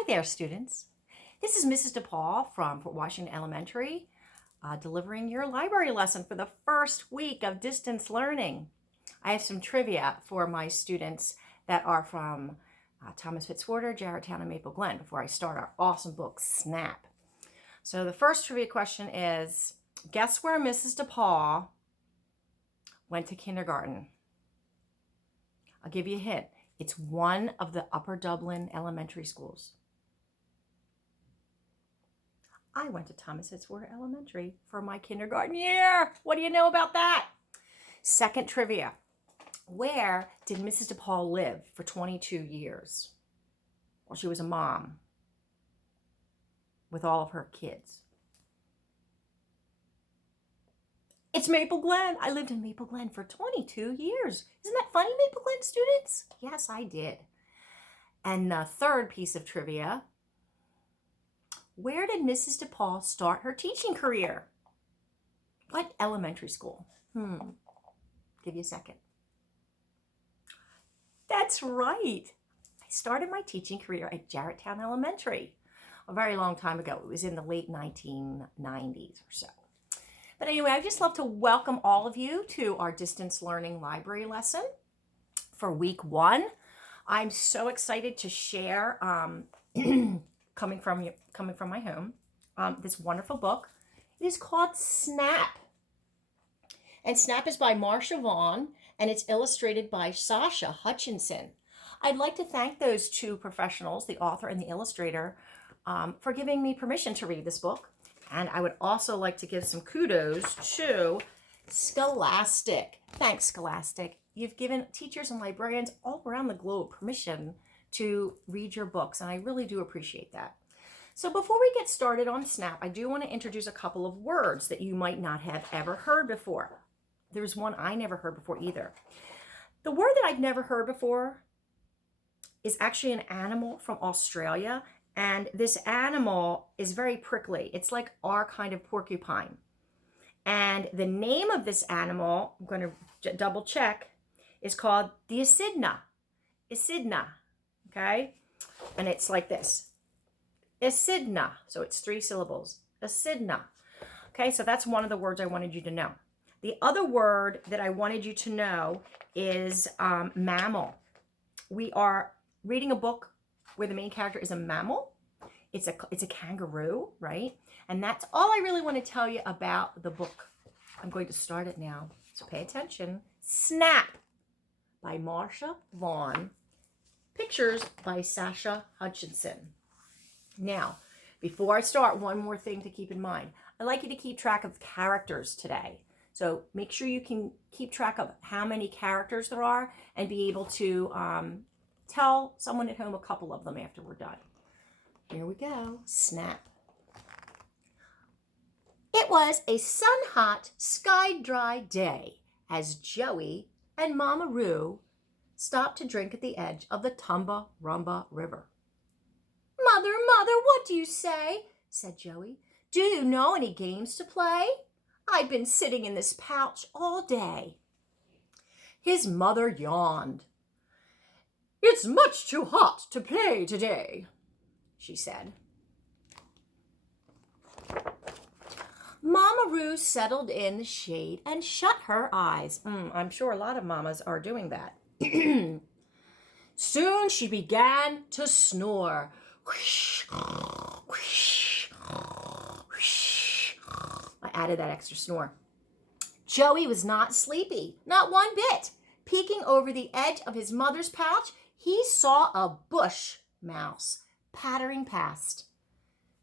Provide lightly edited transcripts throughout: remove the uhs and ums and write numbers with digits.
Hi there, students. This is Mrs. DePaul from Fort Washington Elementary, delivering your library lesson for the first week of distance learning. I have some trivia for my students that are from Thomas Fitzwater, Jarretttown, and Maple Glen before I start our awesome book, Snap. So the first trivia question is, guess where Mrs. DePaul went to kindergarten? I'll give you a hint. It's one of the Upper Dublin elementary schools. I went to Thomas Fitzwater Elementary for my kindergarten year. What do you know about that? Second trivia. Where did Mrs. DePaul live for 22 years? Well, she was a mom with all of her kids. It's Maple Glen. I lived in Maple Glen for 22 years. Isn't that funny, Maple Glen students? Yes, I did. And the third piece of trivia, where did Mrs. DePaul start her teaching career? What elementary school? Give you a second. That's right. I started my teaching career at Jarretttown Elementary a very long time ago. It was in the late 1990s or so. But anyway, I'd just love to welcome all of you to our distance learning library lesson for week 1. I'm so excited to share, coming from my home, this wonderful book. It is called Snap. And Snap is by Marcia Vaughn, and it's illustrated by Sasha Hutchinson. I'd like to thank those two professionals, the author and the illustrator, for giving me permission to read this book. And I would also like to give some kudos to Scholastic. Thanks, Scholastic. You've given teachers and librarians all around the globe permission to read your books, and I really do appreciate that. So before we get started on Snap, I do want to introduce a couple of words that you might not have ever heard before. There's one I never heard before either. The word that I've never heard before is actually an animal from Australia. And this animal is very prickly. It's like our kind of porcupine. And the name of this animal, I'm going to double check, is called the echidna. Echidna, okay? And it's like this. Echidna. So it's 3 syllables. Echidna. Okay, so that's one of the words I wanted you to know. The other word that I wanted you to know is mammal. We are reading a book where the main character is a mammal. It's a kangaroo, right? And that's all I really want to tell you about the book. I'm going to start it now, so pay attention. Snap by Marcia Vaughn. Pictures by Sasha Hutchinson. Now, before I start, one more thing to keep in mind. I'd like you to keep track of characters today. So make sure you can keep track of how many characters there are and be able to tell someone at home a couple of them after we're done. Here we go. Snap. It was a sun-hot, sky-dry day as Joey and Mama Roo stopped to drink at the edge of the Tumba-Rumba River. Mother, what do you say? Said Joey. Do you know any games to play? I've been sitting in this pouch all day. His mother yawned. It's much too hot to play today, she said. Mama Roo settled in the shade and shut her eyes. I'm sure a lot of mamas are doing that. Soon she began to snore. Whoosh, whoosh, whoosh. I added that extra snore. Joey was not sleepy, not one bit. Peeking over the edge of his mother's pouch, he saw a bush mouse pattering past.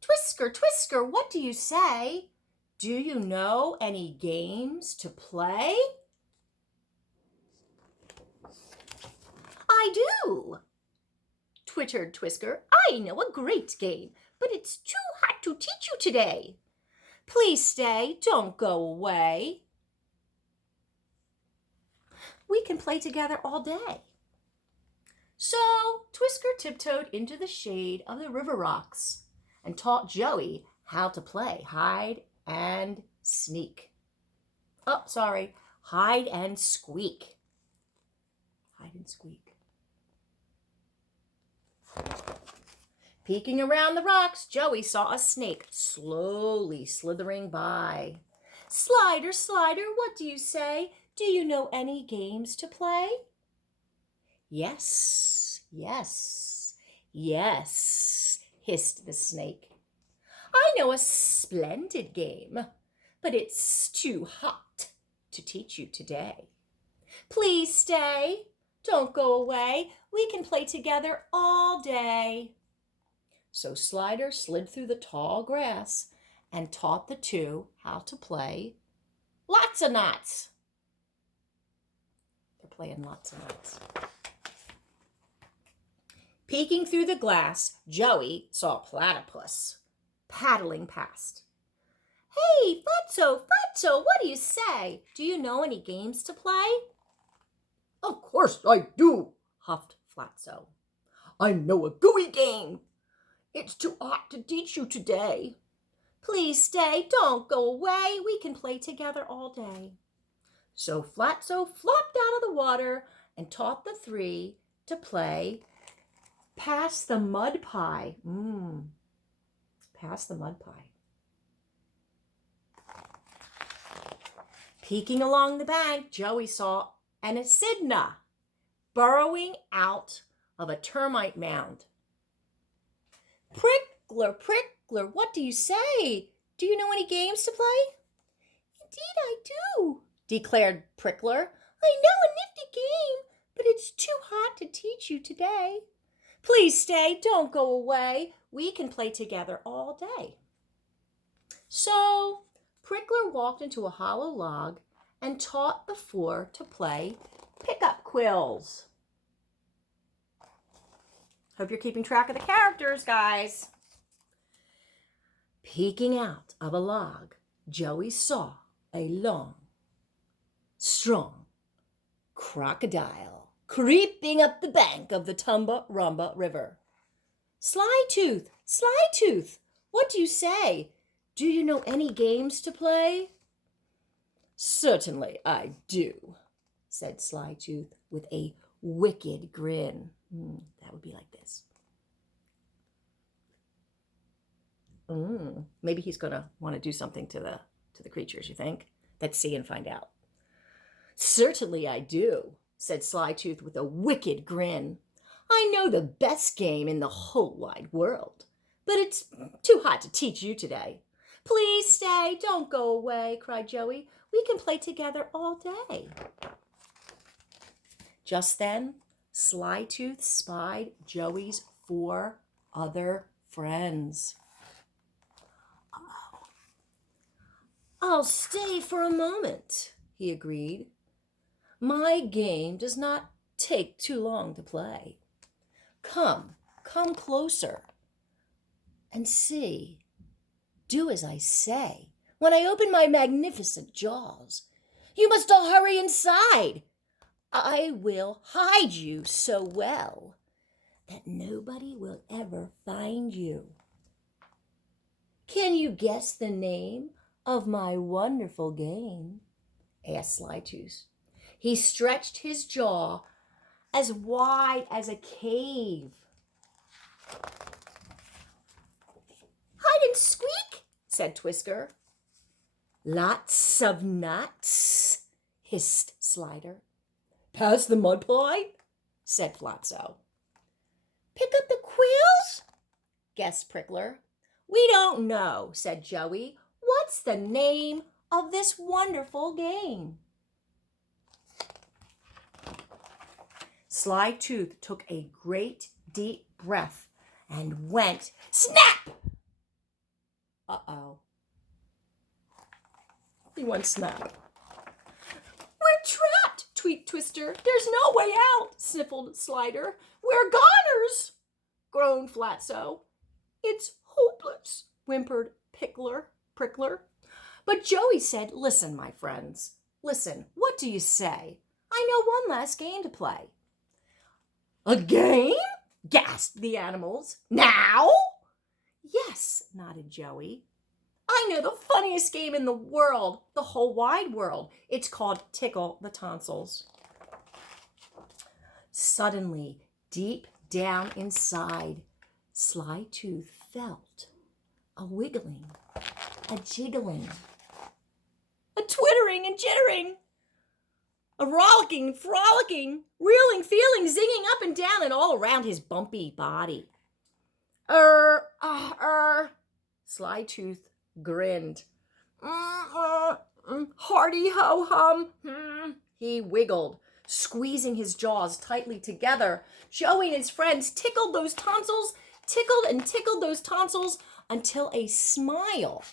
Twisker, Twisker, what do you say? Do you know any games to play? I do, twittered Twisker. I know a great game, but it's too hot to teach you today. Please stay, don't go away. We can play together all day. So Twisker tiptoed into the shade of the river rocks and taught Joey how to play hide and sneak. Hide and squeak. Hide and squeak. Peeking around the rocks, Joey saw a snake slowly slithering by. Slider, Slider, what do you say? Do you know any games to play? Yes, yes, yes, hissed the snake. I know a splendid game, but it's too hot to teach you today. Please stay. Don't go away. We can play together all day. So Slider slid through the tall grass and taught the two how to play lots of knots. They're playing lots of knots. Peeking through the glass, Joey saw Platypus paddling past. Hey, Fatso, Fatso, what do you say? Do you know any games to play? Of course I do, huffed Flatso. I know a gooey game. It's too hot to teach you today. Please stay, don't go away. We can play together all day. So Flatso flopped out of the water and taught the three to play Pass the Mud Pie. Pass the Mud Pie. Peeking along the bank, Joey saw an echidna burrowing out of a termite mound. Prickler, Prickler, what do you say? Do you know any games to play? Indeed I do, declared Prickler. I know a nifty game, but it's too hot to teach you today. Please stay, don't go away. We can play together all day. So Prickler walked into a hollow log and taught the four to play pickup quills. Hope you're keeping track of the characters, guys. Peeking out of a log, Joey saw a long, strong crocodile creeping up the bank of the Tumba-Rumba River. Sly-Tooth, Sly-Tooth, what do you say? Do you know any games to play? Certainly I do, said Sly-Tooth with a wicked grin. That would be like this. Maybe he's going to want to do something to the creatures, you think? Let's see and find out. Certainly I do, said Sly-Tooth with a wicked grin. I know the best game in the whole wide world, but it's too hot to teach you today. Please stay, don't go away, cried Joey. We can play together all day. Just then, Sly-Tooth spied Joey's four other friends. Uh-oh. I'll stay for a moment, he agreed. My game does not take too long to play. Come closer and see. Do as I say. When I open my magnificent jaws, you must all hurry inside. I will hide you so well that nobody will ever find you. Can you guess the name of my wonderful game? Asked Sly-Tooth. He stretched his jaw as wide as a cave. Hide and squeak, said Twisker. Lots of nuts, hissed Slider. Pass the mud pie, said Flatso. Pick up the quills, guessed Prickler. We don't know, said Joey. What's the name of this wonderful game? Sly-Tooth took a great deep breath and went snap! Uh-oh. He went snap. We're trapped, tweaked Twister. There's no way out, sniffled Slider. We're goners, groaned Flatso. It's hopeless, whimpered Prickler. But Joey said, listen, my friends, listen, what do you say? I know one last game to play. A game? Gasped the animals. Now? Yes, nodded Joey. I know the funniest game in the world, the whole wide world. It's called Tickle the Tonsils. Suddenly, deep down inside, Sly Tooth felt a wiggling, a jiggling, a twittering and jittering, a rollicking, frolicking, reeling, feeling, zinging up and down and all around his bumpy body. Sly Tooth grinned. Hearty ho-hum. He wiggled, squeezing his jaws tightly together. Joey and his friends tickled those tonsils, tickled and tickled those tonsils until a smile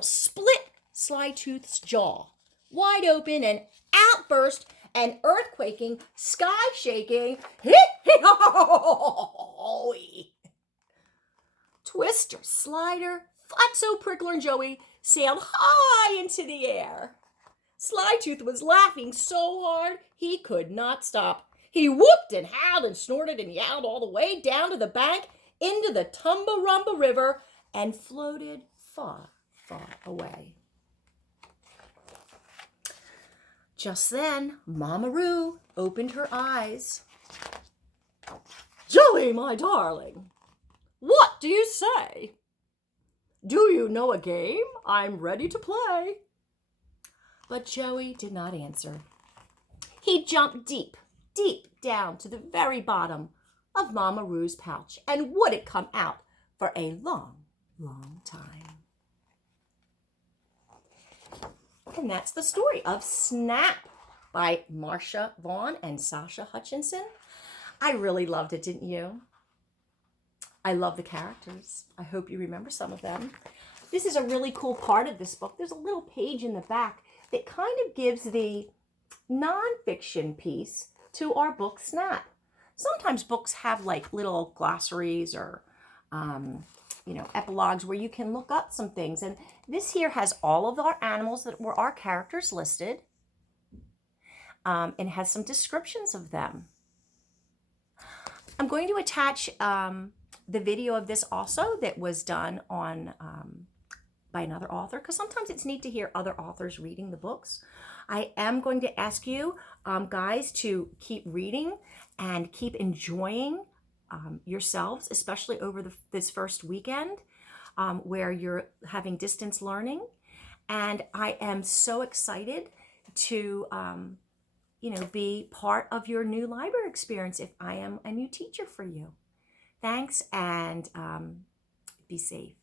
split Sly Tooth's jaw wide open and out burst an earthquaking, sky-shaking hee-hee-ho-ho-ho-ho-ho-ho-ho. Twister, Slider, Fatso, Prickler, and Joey sailed high into the air. Sly Tooth was laughing so hard he could not stop. He whooped and howled and snorted and yowled all the way down to the bank into the Tumbarumba River and floated far, far away. Just then, Mama Roo opened her eyes. Joey, my darling, what do you say? Do you know a game? I'm ready to play. But Joey did not answer. He jumped deep, deep down to the very bottom of Mama Roo's pouch and wouldn't come out for a long, long time. And that's the story of Snap by Marcia Vaughn and Sasha Hutchinson. I really loved it, didn't you? I love the characters. I hope you remember some of them. This is a really cool part of this book. There's a little page in the back that kind of gives the nonfiction piece to our book Snap. Sometimes books have like little glossaries or epilogues where you can look up some things. And this here has all of our animals that were our characters listed. And has some descriptions of them. I'm going to attach the video of this also that was done on by another author, because sometimes it's neat to hear other authors reading the books. I am going to ask you guys to keep reading and keep enjoying yourselves, especially over this first weekend where you're having distance learning. And I am so excited to be part of your new library experience if I am a new teacher for you. Thanks, and be safe.